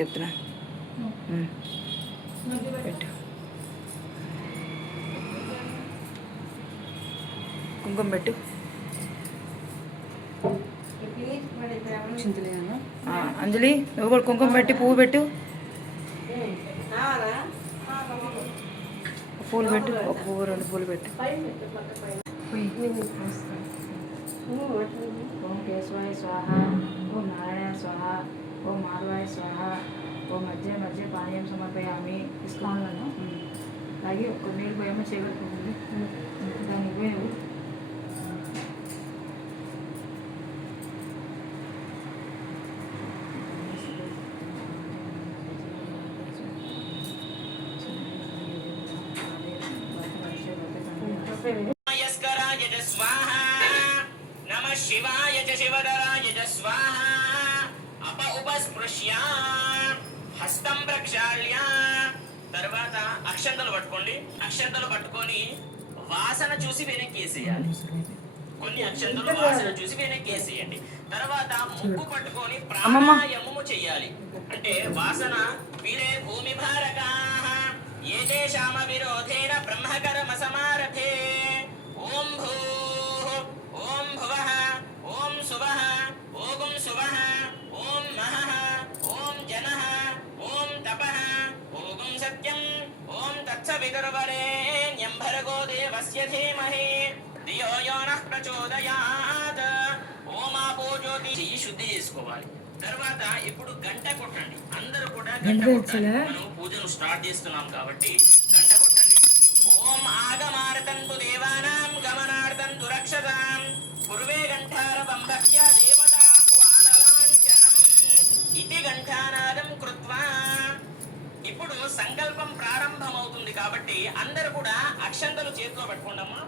చెప్తున్నా. పెట్టు. కుంకుమ పెట్టు. అంజలి నువ్వు కూడా కుంకుమ పెట్టి పువ్వు పెట్టు. పూలు పెట్టు. ఒక పువ్వు 2 పూలు పెట్టు. ఓం కేశవాయ స్వాహ, ఓం నారాయణ స్వాహ, ఓం మాధవాయ స్వాహ, ఓం మధ్య మధ్య పానీయం సమర్పయామి. ఇస్కాన్లను అలాగే ఒక నీళ్ళు పోయమ్మ చేయగలుగుతుంది. దానికి పోయి నమః శివాయ చ శివధరాయ చ స్వాహ. ఉపస్పృశ్య హస్తం ప్రక్షాళ్య. తర్వాత అక్షంతలు పట్టుకోండి. అక్షంతలు పట్టుకొని వాసన చూసి వెనక్కి వేసేయాలి. కొన్ని అక్షంతలు వాసన చూసి వెనక్కి వేసేయండి. తర్వాత ముక్కు పట్టుకొని ప్రాణాయామము చెయ్యాలి. అంటే వాసన వీరే భూమి భారకాః ఏతేషామ విరోధేన బ్రహ్మకర్మ సమారభే. ఓం భూః ఓం భువః ఓం సువః ఓం సువః ఓం మహః ఓం జనః ఓం తపః ఓం సత్యం ఓం తత్సవితుర్వరేణ్యం భర్గో దేవస్య ధీమహి ధియో యో నః ప్రచోదయాత్. ఓమాపో జ్యోతి శుద్ధి చేసుకోవాలి. తర్వాత ఇప్పుడు గంట కొట్టండి. అందరూ కూడా గంట కొట్టాలి. మనం పూజను స్టార్ట్ చేస్తున్నాం కాబట్టి గంట కొట్టండి. ఓం ఆగమార్తంతు దేవానాం గమనార్తంతు రక్షతాం పూర్వే గంటారవం భక్త్య దేవతాహ్వానలాంఛనం ఇతి గంటానాదం కృత్వా. ఇప్పుడు సంకల్పం ప్రారంభమవుతుంది కాబట్టి అందరూ కూడా అక్షంతలు చేతిలో పట్టుకోండమ్మా.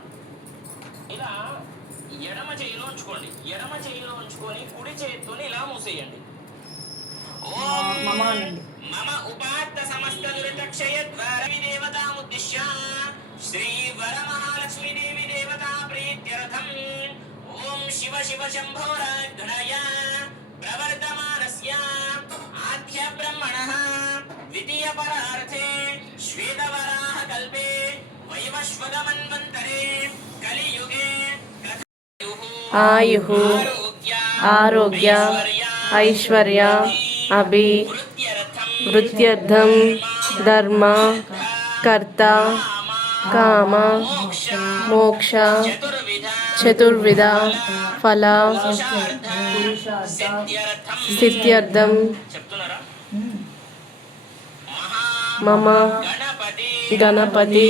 ఇలా ఎడమ చేయిలో ఉంచుకోండి. ఎడమ చేయిలో ఉంచుకొని కుడి చేతితోని ఇలా మూసేయండి. ఓం మమ ఉపాత్త సమస్త దురితక్షయ ద్వార దేవతాముద్దిశ్య శ్రీ వరమహాలక్ష్మీ దేవి దేవతా ప్రీత్యర్థం ఓం శివ శివ శంభో రాఘ్నయ ప్రవర్తమానస్య ఆద్య బ్రహ్మణః ద్వితీయ పరార్థే శ్వేతవరాహ కల్పే వైవస్వత మన్వంతరే కలియుగే ఆయుః ఆరోగ్య ఐశ్వర్య అభివృద్ధ్యర్థం ధర్మ కర్త కామ మోక్ష చతుర్విధ ఫల సిద్ధ్యర్థం మమ గణపతి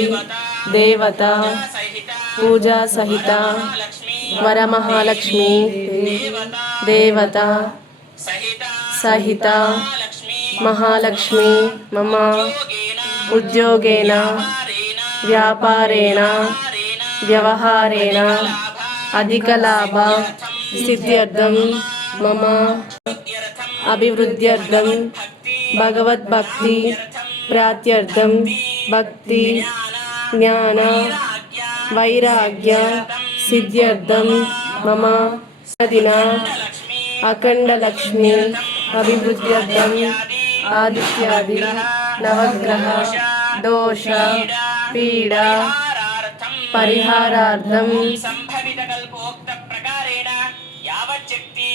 దేవత పూజా సహిత వరమహాలక్ష్మి దేవత సహిత మహాలక్ష్మి మమ ఉద్యోగేన వ్యాపారేణ వ్యవహారేణ అధిక లాభ సిద్ధ్యర్థం మమ అభివృద్ధ్యర్థం భగవద్భక్తి ప్రాప్త్యర్థం భక్తి జ్ఞాన వైరాగ్య సిద్ధ్యర్థం మమ దిన అఖండ లక్ష్మి అభివృద్ధ్యర్థం ఆదిత్యాది నవగ్రహ దోష పీడ పరిహారార్థం సంభవిత కల్పోక్త ప్రకారేణ యావచ్చక్తి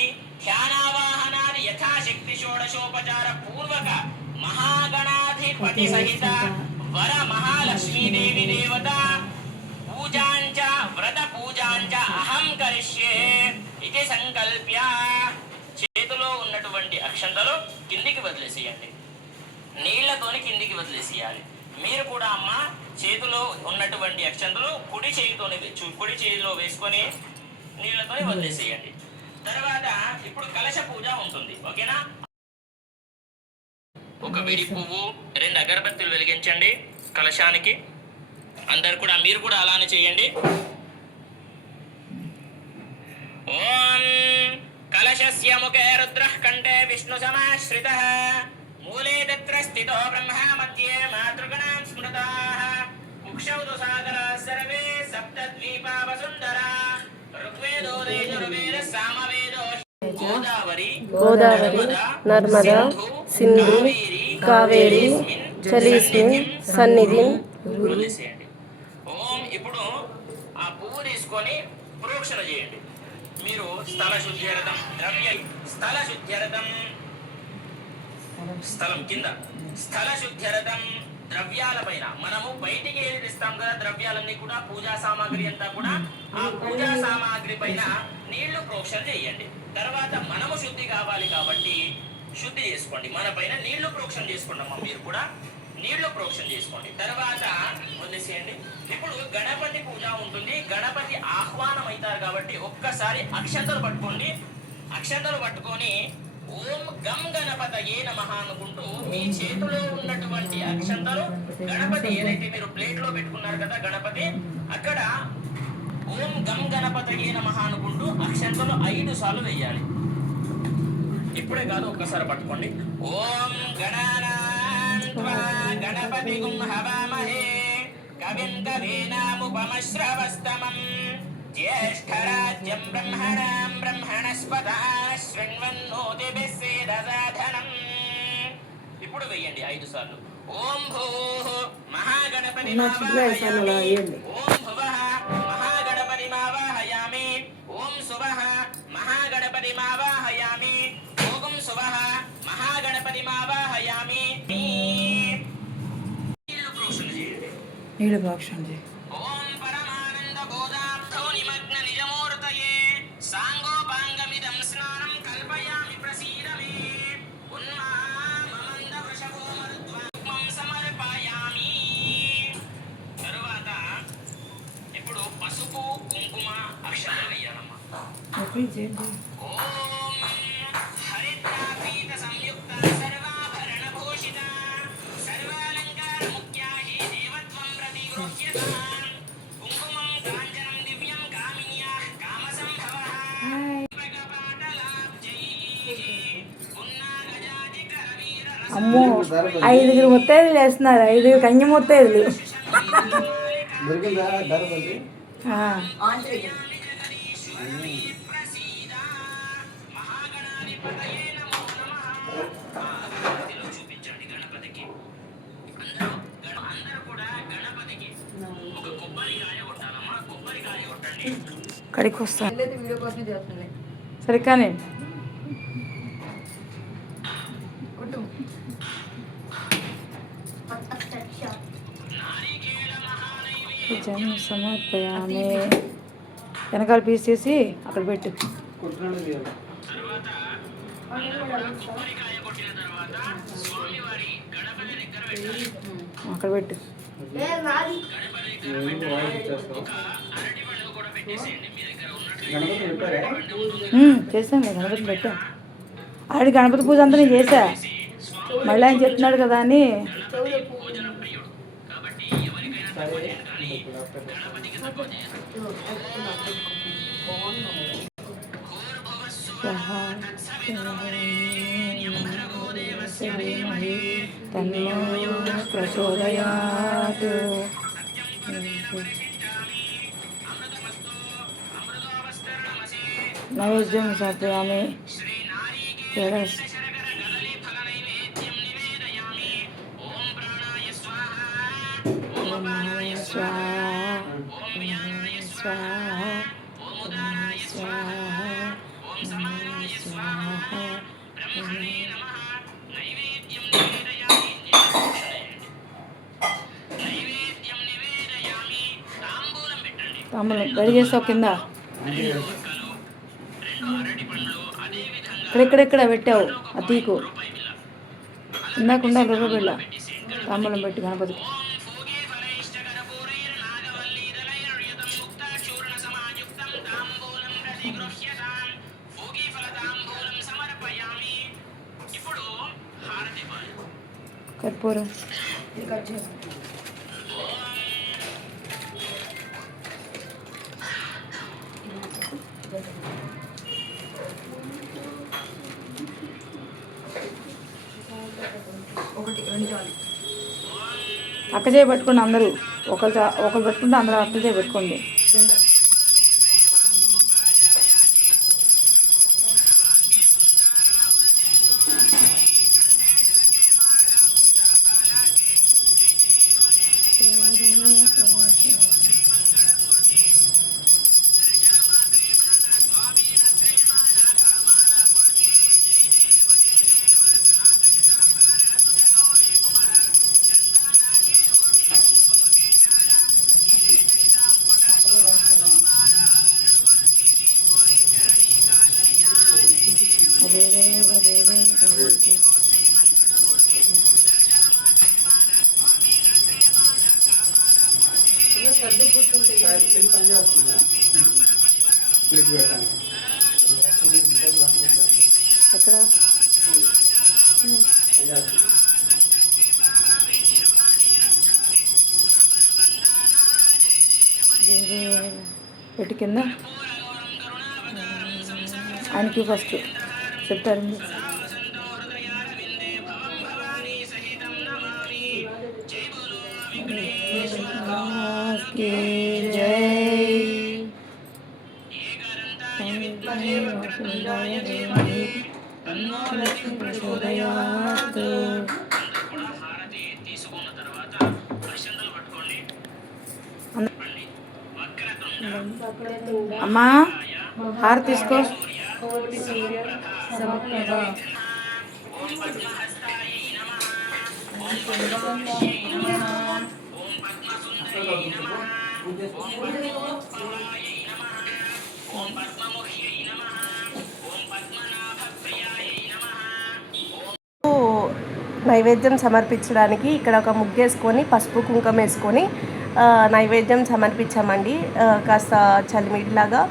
ధ్యానావాహనాన్ని యథాశక్తి షోడశోపచార పూర్వక మహాగణాధిపతి సహిత వర మహాలక్ష్మీ దేవి దేవత పూజాంచ వ్రత పూజాంచ అహం కరిష్యే ఇది సంకల్ప్య చేతిలో ఉన్నటువంటి అక్షంతలు కిందికి వదిలేసేయండి. నీళ్లతోని కిందికి వదిలేసేయాలి. మీరు కూడా అమ్మ చేతిలో ఉన్నటువంటి అక్షంతలు కుడి చేతిలో వేసుకొని నీళ్లతోని వదిలేసేయండి. తర్వాత ఇప్పుడు కలశ పూజ ఉంటుంది. ఓకేనా? ఒక విడి పువ్వు 2 అగరబత్తులు వెలిగించండి కలశానికి. అందరు కూడా మీరు కూడా అలానే చేయండి. ఓం కలశస్య ముఖే రుద్రః కంఠే విష్ణు సమాశ్రితః మూలే తత్ర స్థితో బ్రహ్మ మధ్యే మాతృగణాం స్మృతాః కుక్షౌ తు సాగరాः సర్వే సప్తద్వీపా వసుంధరా ఋగ్వేదో యజుర్వేదः సామవేదో గోదావరి నర్మదా సింధు కావేరి జలీస్మిన్ సన్నిధిన్ వదిలేసేయండి. ఓం ఇప్పుడు ఆ పువ్వు తీసుకొని ప్రోక్షణ చేయండి. మీరు స్థల శుద్ధ్యర్థం స్థలం కింద స్థల శుద్ధ్యర్థం ద్రవ్యాల పైన మనము బయటికి ఏది తెస్తాం కదా, ద్రవ్యాలన్నీ కూడా పూజా సామాగ్రి అంతా కూడా ఆ పూజా సామాగ్రి పైన నీళ్లు ప్రోక్షణ చేయండి. తర్వాత మనము శుద్ధి కావాలి కాబట్టి శుద్ధి చేసుకోండి. మన పైన నీళ్లు ప్రోక్షణ చేసుకోండి అమ్మా. మీరు కూడా నీళ్లు ప్రోక్షణ చేసుకోండి. తర్వాత వదిలేసేయండి. ఇప్పుడు గణపతి పూజ ఉంటుంది. గణపతి ఆహ్వానం అవుతారు కాబట్టి ఒక్కసారి అక్షంతలు పట్టుకోండి. అక్షంతలు పట్టుకొని ఓం గం గణపతయే నమః అనుకుంటూ మీ చేతిలో ఉన్నటువంటి అక్షంతలు గణపతి ఏదైతే మీరు ప్లేట్ లో పెట్టుకున్నారు కదా గణపతి, అక్కడ ఓం గం గణపతయే నమః అనుకుంటూ అక్షంతలు 5 సార్లు వేయాలి. ఇప్పుడే కాదు, ఒక్కసారి పట్టుకోండి. ఓం గణానాన్త్వా గణపతిగుం హవామహే కవిం కవీనాముపమశ్రవస్తమం జ్యేష్ఠరాజ్యం బ్రహ్మణాం బ్రహ్మణస్పతా శృణ్వన్నోతిభిः సేదసాధనం. ఇప్పుడు వెయ్యండి 5 సార్లు. ఓం భూః మహాగణపతి మావాహయామి. ఓం భువః మహాగణపతి మావాహయామి. ఓం శుభః మహాగణపతి మావాహయామి. ఓం శుభః మహాగణపతి మావాహయామి. నీళ్ళు ప్రోక్షణ చేయి. ఓం పరమానంద బోధార్థో నిమగ్న నిజమూర్తయే సాంగోపాంగమిదం స్నానం కల్పయామి ప్రసీద మే. ఉన్మామమంద వృషభో మరుద్వాక్మం సమర్పయామి. తరువాత ఇప్పుడు పసుపు కుంకుమ అక్షరాలు వేయాలమ్మా. ఓం హరిద్రాపీత సంయుక్త సర్వాభరణ భూషిత సర్వాలంకార ముఖ్యా హి దేవత్వం ప్రతిగృహ్యత కుంకుమం కాంచనం దివ్యం కామిన్యాః కామసంభవః అమ్మో 5 ముత్తైదులు వేస్తున్నారు. 5 కన్య ముత్తైదులు. చూపించండి గణపతికి. అందరూ కూడా గణపతికి ఒక కొబ్బరికాయ కొట్టాలమ్మా. కొబ్బరికాయ కొట్టండి. కడికి వస్తాను. వీడియో కోసం చేస్తుంది. సరే కానీ కొట్టు. జనం సమర్పయామి. వెనకాల పీస్ చేసి అక్కడ పెట్టు. అక్కడ పెట్టు. చేసాం కదా, గణపతి పెట్టా. ఆడి గణపతి పూజ అంతా నేను చేశా. మళ్ళీ ఆయన చెప్తున్నాడు కదా అని ప్రచోదయాత్. నైవేద్యం సమర్పయామి. తాంబూలం రెడీ చేస్తావు కింద. ఇక్కడెక్కడెక్కడ పెట్టావు ఆ తీకు ఇందాకుండా రూపాయల తాంబూలం పెట్టి గణపతికి. కర్పూరం అక్క చేయి పెట్టుకోండి అందరూ. ఒకరు పెట్టుకుంటే అందరూ అక్క చేయి పెట్టుకోండి. పిన్ పని చేస్తుందా? క్లిక్ పెట్టాను. ఎక్కడ పని చేస్తుంది. పెట్టి కింద ఆయనకి ఫస్ట్ చెప్తారు. హారతి తీసుకున్న తర్వాత అక్షంతలు పట్టుకోండి. అమ్మా హారతి తీసుకో. ఓం పద్మహస్తాయ నమః. ఓం పద్మనాభాయ నమః. ఓం పద్మసుందరాయ నమః. ఓం పద్మోత్పలాయ నమః. ఓం పద్మముఖ్యై నమః. ఓం పద్మనాభప్రియాయ నమః. నైవేద్యం సమర్పించడానికి ఇక్కడ ఒక ముగ్గేసుకొని పసుపు కుంకుమ వేసుకొని నైవేద్యం సమర్పించామండి. కాస్త చలిమిడిలాగా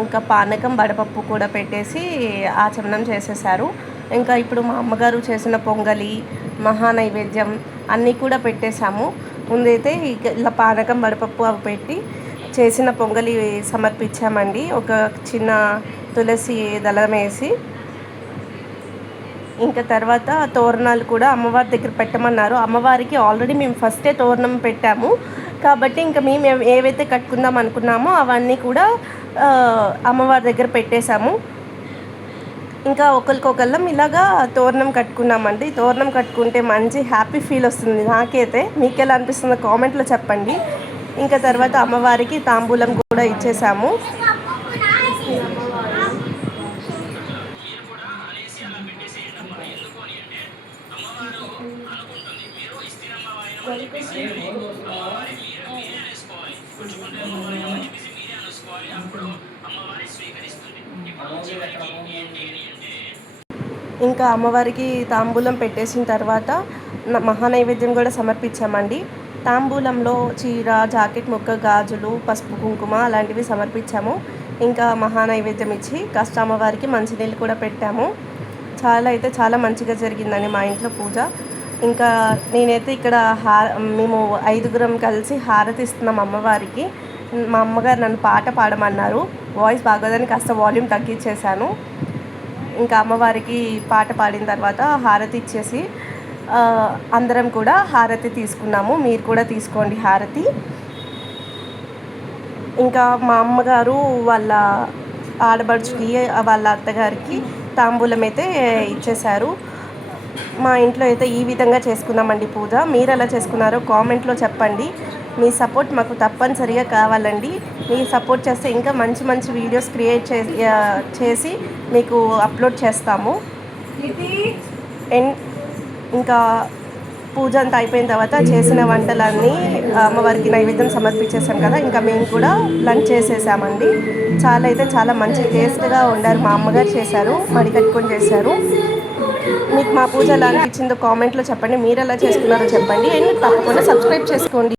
ఇంకా పానకం వడపప్పు కూడా పెట్టేసి ఆచమనం చేసేసారు. ఇంకా ఇప్పుడు మా అమ్మగారు చేసిన పొంగలి మహా నైవేద్యం అన్నీ కూడా పెట్టేశాము. ముందైతే ఇలా పానకం వడపప్పు అవి పెట్టి చేసిన పొంగలి సమర్పించామండి. ఒక చిన్న తులసి దళం వేసి ఇంకా తర్వాత తోరణాలు కూడా అమ్మవారి దగ్గర పెట్టమన్నారు. అమ్మవారికి ఆల్రెడీ మేము ఫస్టే తోరణం పెట్టాము కాబట్టి ఇంకా మేము ఏవైతే కట్టుకుందాం అనుకున్నామో అవన్నీ కూడా అమ్మవారి దగ్గర పెట్టేశాము. ఇంకా ఒకరికొకళ్ళం ఇలాగా తోరణం కట్టుకున్నామండి. తోరణం కట్టుకుంటే మంచి హ్యాపీ ఫీల్ వస్తుంది నాకైతే. మీకు ఎలా అనిపిస్తుందో కామెంట్లో చెప్పండి. ఇంకా తర్వాత అమ్మవారికి తాంబూలం కూడా ఇచ్చేసాము. ఇంకా అమ్మవారికి తాంబూలం పెట్టేసిన తర్వాత మహానైవేద్యం కూడా సమర్పించామండి. తాంబూలంలో చీర, జాకెట్ ముక్క, గాజులు, పసుపు కుంకుమ అలాంటివి సమర్పించాము. ఇంకా మహానైవేద్యం ఇచ్చి కాస్త అమ్మవారికి మంచినీళ్ళు కూడా పెట్టాము. చాలా మంచిగా జరిగిందండి మా ఇంట్లో పూజ. ఇంకా నేనైతే ఇక్కడ మేము 5గురం కలిసి హారతి ఇస్తున్నాం అమ్మవారికి. మా అమ్మగారు నన్ను పాట పాడమన్నారు. వాయిస్ బాగోదని కాస్త వాల్యూమ్ తగ్గించేశాను. ఇంకా అమ్మవారికి పాట పాడిన తర్వాత హారతి ఇచ్చేసి అందరం కూడా హారతి తీసుకున్నాము. మీరు కూడా తీసుకోండి హారతి. ఇంకా మా అమ్మగారు వాళ్ళ ఆడబడుచుకి వాళ్ళ అత్తగారికి తాంబూలం అయితే ఇచ్చేశారు. మా ఇంట్లో అయితే ఈ విధంగా చేసుకున్నామండి పూజ. మీరు ఎలా చేసుకున్నారో కామెంట్లో చెప్పండి. మీ సపోర్ట్ మాకు తప్పనిసరిగా కావాలండి. మీ సపోర్ట్ చేస్తే ఇంకా మంచి వీడియోస్ క్రియేట్ చేసి మీకు అప్లోడ్ చేస్తాము. ఇంకా పూజ అంతా అయిపోయిన తర్వాత చేసిన వంటలన్నీ అమ్మవారికి నైవేద్యం సమర్పించేసాం కదా. ఇంకా మేము కూడా లంచ్ చేసేసామండి. చాలా మంచి టేస్ట్గా వండారు. మా అమ్మగారు చేశారు, మడి కట్టుకొని చేశారు. మీకు మా పూజ ఎలా అనిపించిందో కామెంట్లో చెప్పండి. మీరు ఎలా చేసుకున్నారో చెప్పండి. అండ్ తప్పకుండా సబ్స్క్రైబ్ చేసుకోండి.